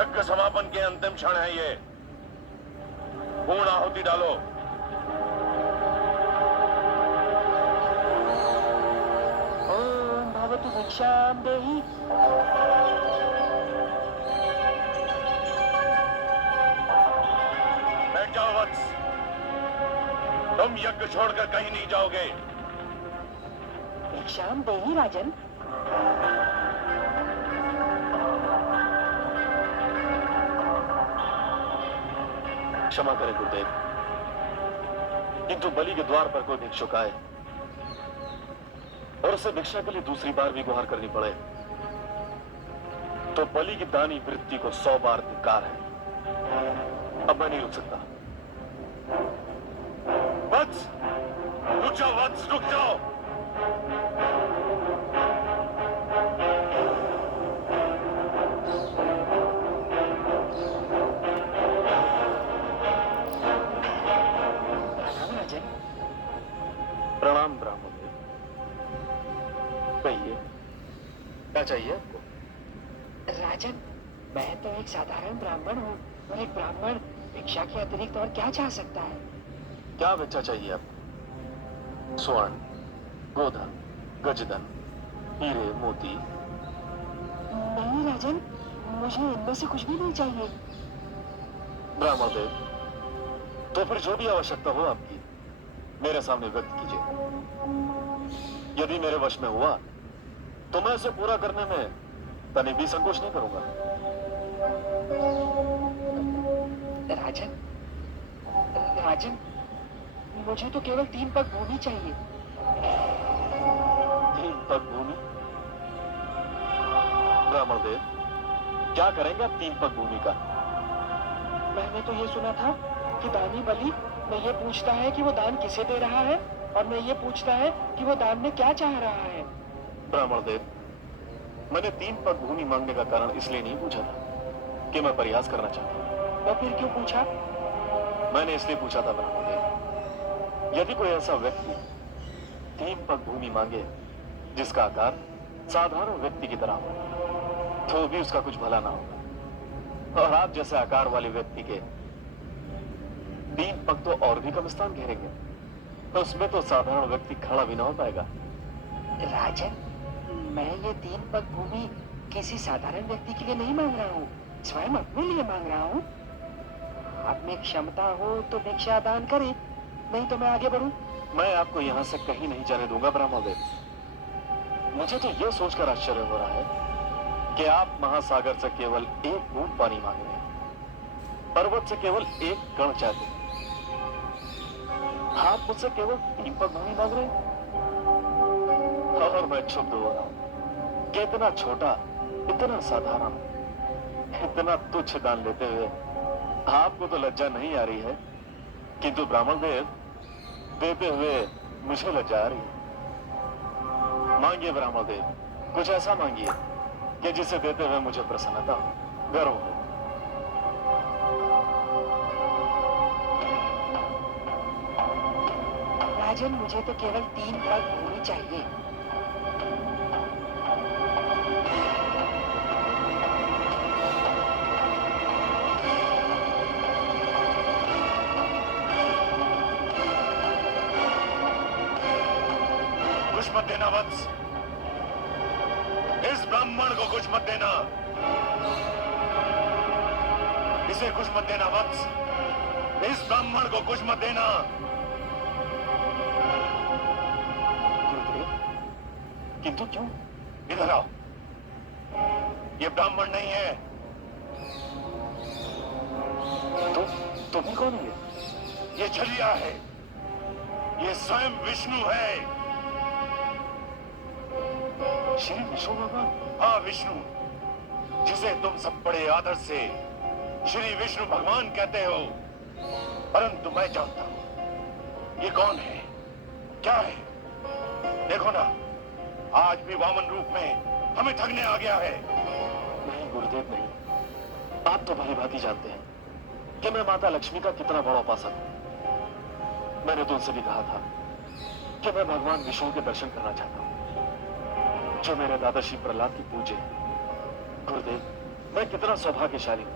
यज्ञ समापन के अंतिम क्षण है ये। पूर्ण आहुति डालो। ओम भवतु भिक्षां देहि। बैठ जाओ वत्स। तुम यज्ञ छोड़कर कहीं नहीं जाओगे। भिक्षां देहि राजन। क्षमा करें गुरुदेव, किंतु बलि के द्वार पर कोई भिक्षुक आए और उसे भिक्षा के लिए दूसरी बार भी गुहार करनी पड़े तो बलि की दानी वृत्ति को 100 बार धिक्कार है। अब मैं नहीं रुक सकता। वत्स, रुक जाओ वत्स, रुक जाओ। प्रणाम ब्राह्मण देव। कहिए, क्या चाहिए आपको? राजन, मैं तो एक साधारण ब्राह्मण हूँ और एक ब्राह्मण भिक्षा के अतिरिक्त और क्या चाह सकता है? क्या भिक्षा चाहिए आपको? स्वर्ण, गोधन, गजधन, हीरे, मोती? नहीं राजन, मुझे इनमें से कुछ भी नहीं चाहिए। ब्राह्मण देव, तो फिर जो भी आवश्यकता हो आपकी मेरे सामने व्यक्त कीजिए। यदि मेरे वश में हुआ तो मैं इसे पूरा करने में तनिक भी संकोच नहीं करूंगा। राजन, राजन, मुझे तो केवल 3 पग भूमि चाहिए। 3 पग भूमि? ब्राह्मण देव, क्या करेंगे आप 3 पग भूमि का? मैंने तो ये सुना था कि दानी बलि में ये पूछता है कि वो दान किसे दे रहा है और मैं ये पूछता है कि वो दान में क्या चाह रहा है। ब्राह्मण देव, मैंने 3 पग भूमि मांगने का कारण इसलिए नहीं पूछा था कि मैं प्रयास करना चाहता हूं। तो फिर क्यों पूछा? मैंने इसलिए पूछा था ब्राह्मण देव, यदि कोई ऐसा व्यक्ति 3 पग भूमि मांगे जिसका आकार साधारण व्यक्ति की तरह हो तो भी उसका कुछ भला ना होगा, और आप जैसे आकार वाले व्यक्ति के 3 पग तो और भी कम स्थान घेरेंगे, तो उसमें तो साधारण व्यक्ति खड़ा भी ना हो पाएगा। राजन, मैं ये 3 पग भूमि किसी साधारण व्यक्ति के लिए नहीं मांग रहा हूँ, स्वयं अपने लिए मांग रहा हूँ। आप में क्षमता हो तो भिक्षा दान करें, नहीं तो मैं आगे बढ़ूं। मैं आपको यहां से कहीं नहीं जाने दूंगा ब्राह्मण देव। मुझे तो यह सोचकर आश्चर्य हो रहा है कि आप महासागर से केवल 1 बूंद पानी मांग रहे हैं, पर्वत से केवल 1 कण चाहते हैं। आप मुझसे केवल 3 पग भूमि मांग रहे हैं और मैं क्षुब्ध हो रहा हूं कि इतना छोटा, इतना साधारण, इतना तुच्छ दान लेते हुए आपको तो लज्जा नहीं आ रही है, किंतु ब्राह्मण देव देते हुए मुझे लज्जा आ रही है। मांगिए ब्राह्मण देव, कुछ ऐसा मांगिए कि जिसे देते हुए मुझे प्रसन्नता हो, गर्व हो। राजन, मुझे तो केवल 3 पग भूमि चाहिए। कुछ मत देना वत्स, इस ब्राह्मण को कुछ मत देना, इसे कुछ मत देना वत्स, इस ब्राह्मण को कुछ मत देना। गुरुदेव, किंतु क्यों? इधर आओ, ये ब्राह्मण नहीं है। तो तुम्हें कौन है? ये छलिया है, ये स्वयं विष्णु है। श्री विष्णु भगवान? हाँ, विष्णु, जिसे तुम सब बड़े आदर से श्री विष्णु भगवान कहते हो, परंतु मैं जानता हूं ये कौन है, क्या है। देखो ना, आज भी वामन रूप में हमें ठगने आ गया है। नहीं गुरुदेव नहीं, आप तो भली भांति जानते हैं कि मैं माता लक्ष्मी का कितना बड़ा उपासक हूं। मैंने तो उनसे भी कहा था कि मैं भगवान विष्णु के दर्शन करना चाहता हूं जो मेरे दादा श्री प्रहलाद की पूजे। गुरुदेव, मैं कितना सौभाग्यशाली हूं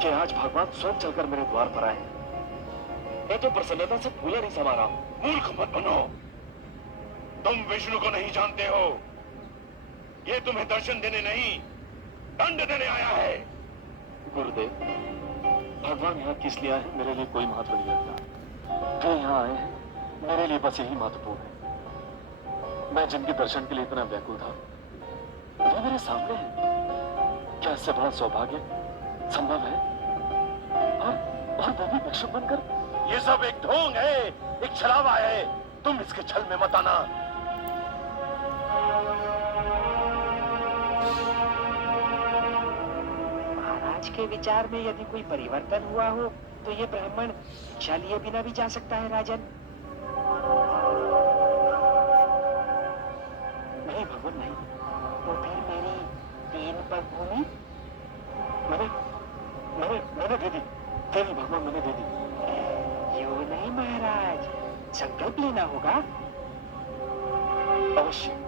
कि आज भगवान स्वयं चलकर मेरे द्वार पर आए हैं। मैं तो प्रसन्नता से फूला नहीं समा रहा हूं। मूर्ख मत बनो। तुम विष्णु को नहीं जानते हो। ये तुम्हें दर्शन देने नहीं, दंड देने आया है। गुरुदेव, भगवान यहाँ किस लिए आए हैं मेरे लिए कोई महत्व नहीं रखता। वे यहाँ आए हैं मेरे लिए बस यही महत्वपूर्ण है। मैं जिनके दर्शन के लिए इतना व्याकुल था वे मेरे सामने हैं। क्या इससे बड़ा सौभाग्य संभव है? और वो भी भिक्षुक बनकर। ये सब एक ढोंग है, एक छलावा है। तुम इसके छल में मत आना। महाराज के विचार में यदि कोई परिवर्तन हुआ हो तो ये ब्राह्मण भिक्षा लिए बिना भी जा सकता है राजन। नहीं भगवान नहीं। तो फिर मेरी 3 पग भूमि मैंने मैंने दे दी। तेरी भगवान मैंने दे दी। यूं नहीं महाराज, संकल्प लेना होगा। अवश्य।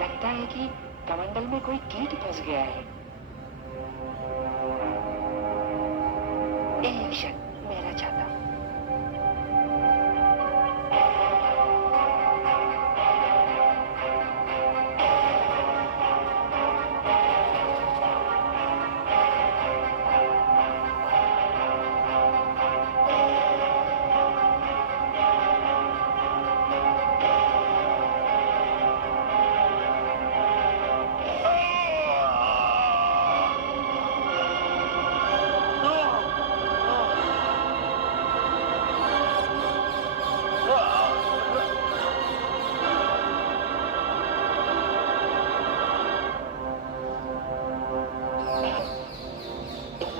लगता है कि कमंडल में कोई कीट फंस गया है। एक क्षण, मेरा छाता।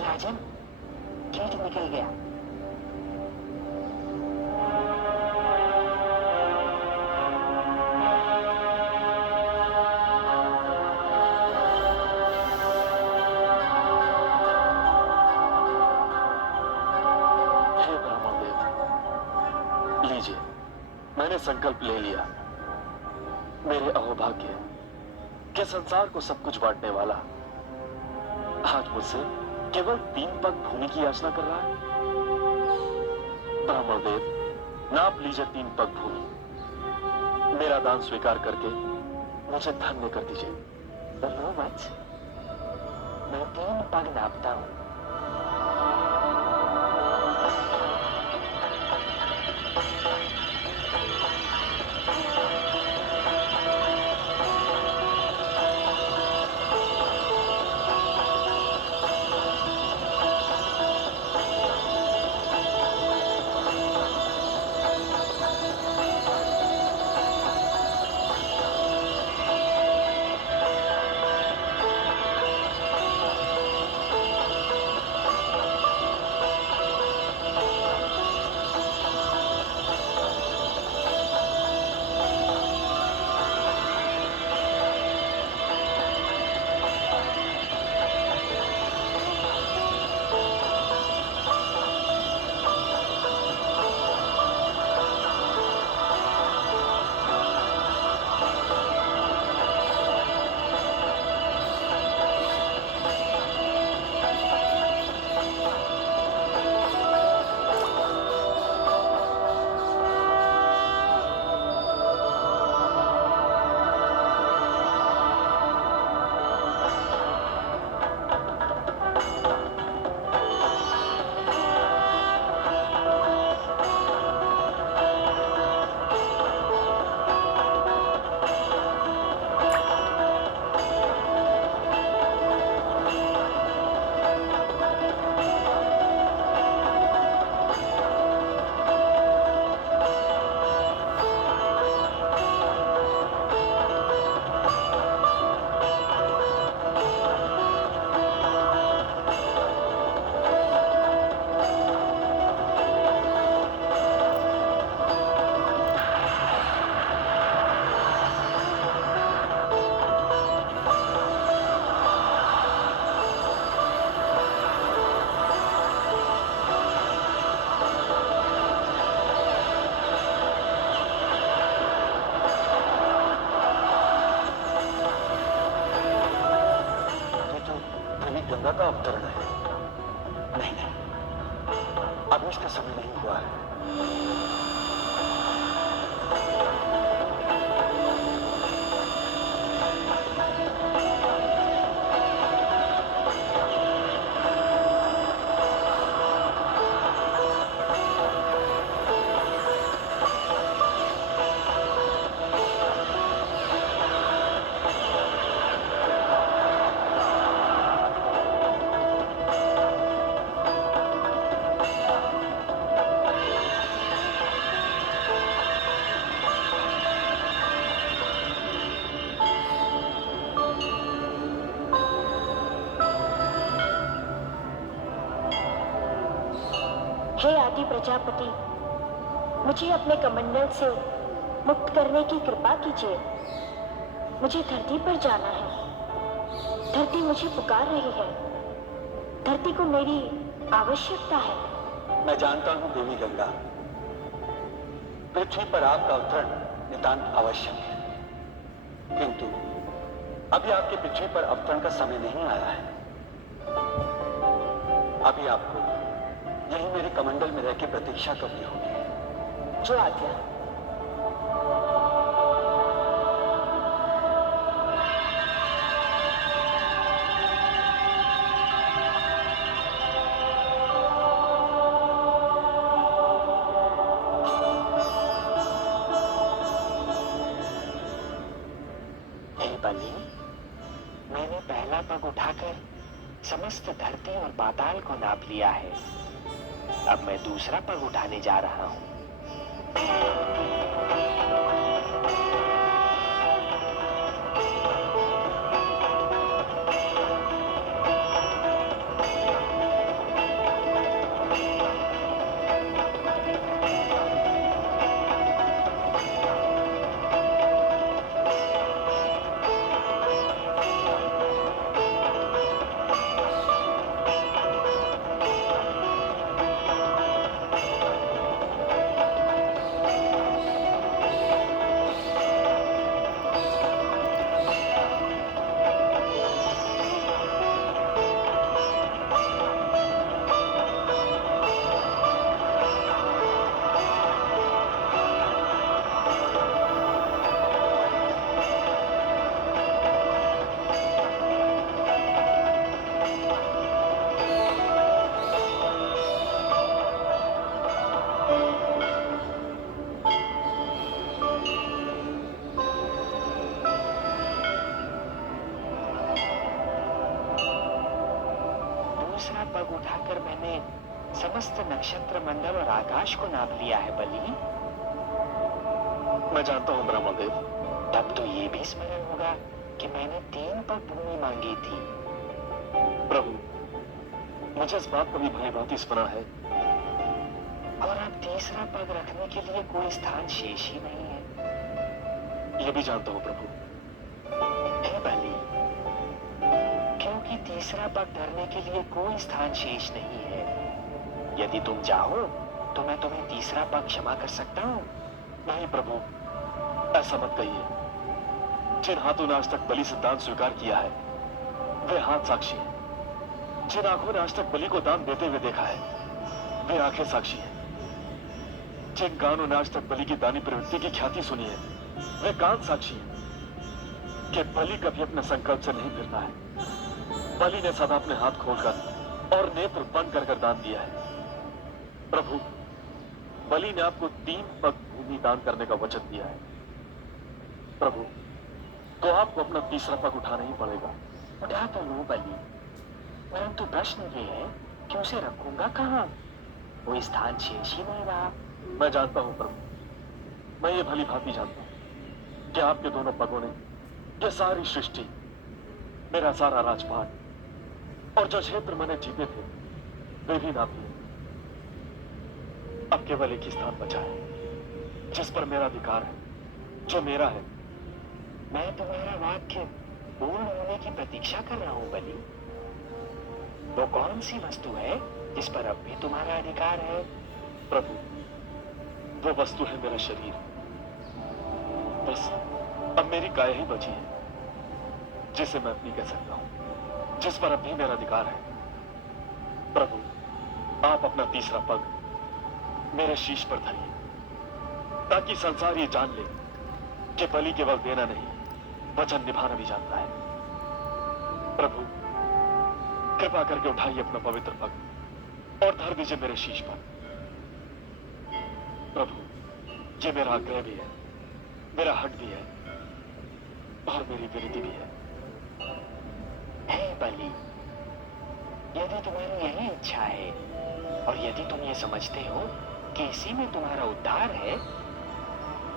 राजन, कीट निकल गया। हे ब्रह्मदेव, लीजिए, मैंने संकल्प ले लिया। मेरे अहोभाग्य के संसार को सब कुछ बांटने वाला आज मुझसे केवल 3 पग भूमि की याचना कर रहा है। ब्रह्मदेव, नाप लीजिए 3 पग भूमि। मेरा दान स्वीकार करके मुझे धन्य कर दीजिए। लो वत्स, मैं 3 पग नापता हूँ। गंगा का अवतरण है। नहीं नहीं, अभी इसका समय नहीं हुआ है। हे आदि प्रजापति, मुझे अपने कमंडल से मुक्त करने की कृपा कीजिए। मुझे धरती पर जाना है। धरती मुझे पुकार रही है। धरती को मेरी आवश्यकता है। मैं जानता हूं देवी गंगा, पृथ्वी पर आपका अवतरण नितांत आवश्यक है, किंतु अभी आपके पृथ्वी पर अवतरण का समय नहीं आया है। अभी आपको यही मेरे कमंडल में रह के प्रतीक्षा करनी होगी। जो आज्ञा। हे बलि, मैंने पहला पग उठाकर समस्त धरती और पाताल को नाप लिया है। अब मैं दूसरा पग उठाने जा रहा हूं। दूसरा पग उठाकर मैंने समस्त नक्षत्र मंडल और आकाश को नाप लिया है बलि। मैं जानता हूं ब्रह्मदेव। तब तो ये भी स्मरण होगा कि मैंने 3 पग भूमि मांगी थी। प्रभु, मुझे इस बात का भी भली भांति स्मरण है। और अब तीसरा पग रखने के लिए कोई स्थान शेष ही नहीं है। यह भी जानता हूं प्रभु। हे बलि, क्योंकि तीसरा पग धरने के लिए कोई स्थान शेष नहीं है। यदि तुम चाहो तो मैं तुम्हें तीसरा पग क्षमा कर सकता हूँ। नहीं प्रभु, ऐसा मत कहिए। जिन हाथों ने आज तक बलि से दान स्वीकार किया है, वे हाथ साक्षी हैं। जिन आंखों ने आज तक बलि को दान देते हुए देखा है, वे आंखें साक्षी हैं। जिन कानों ने आज तक बलि की दानी प्रवृत्ति की ख्याति सुनी है, वे कान साक्षी हैं कि बलि कभी अपने संकल्प से नहीं फिरता है। बलि ने सदा अपने हाथ खोलकर और नेत्र बंद कर दान दिया है। प्रभु, बलि ने आपको 3 पग भूमि दान करने का वचन दिया है। प्रभु, तो आपको अपना तीसरा पग उठाना ही पड़ेगा। उठा तो लूं बलि, परंतु प्रश्न ये है कि उसे रखूंगा कहाँ? कोई स्थान शेष ही नहीं रहा। मैं जानता हूं प्रभु, मैं ये भली भांति जानता हूं कि आपके दोनों पगों ने ये सारी सृष्टि, मेरा सारा राजपाट और जो क्षेत्र मैंने जीते थे, वे भी नाप लिए। अब केवल एक ही स्थान बचा है जिस पर मेरा अधिकार है, जो मेरा है। मैं तुम्हारा वाक्य पूर्ण होने की प्रतीक्षा कर रहा हूं बलि। वो कौन सी वस्तु है जिस पर अब भी तुम्हारा अधिकार है? प्रभु, वो वस्तु है मेरा शरीर। बस अब मेरी काया ही बची है जिसे मैं अपनी कह सकता हूं। जिस पर अब भी मेरा अधिकार है। प्रभु, आप अपना तीसरा पग मेरे शीश पर धरिए, ताकि संसार ये जान ले कि बलि केवल देना नहीं, वचन निभाना भी जानता है। प्रभु, कृपा करके उठाइए अपना पवित्र पग और धर दीजिए मेरे शीश पर। प्रभु, ये मेरा आग्रह भी है, मेरा हट भी है और मेरी विनती भी है। हे बलि, यदि तुम्हारी यही इच्छा है और यदि तुम ये समझते हो कि इसी में तुम्हारा उद्धार है,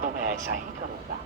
तो मैं ऐसा ही करूंगा।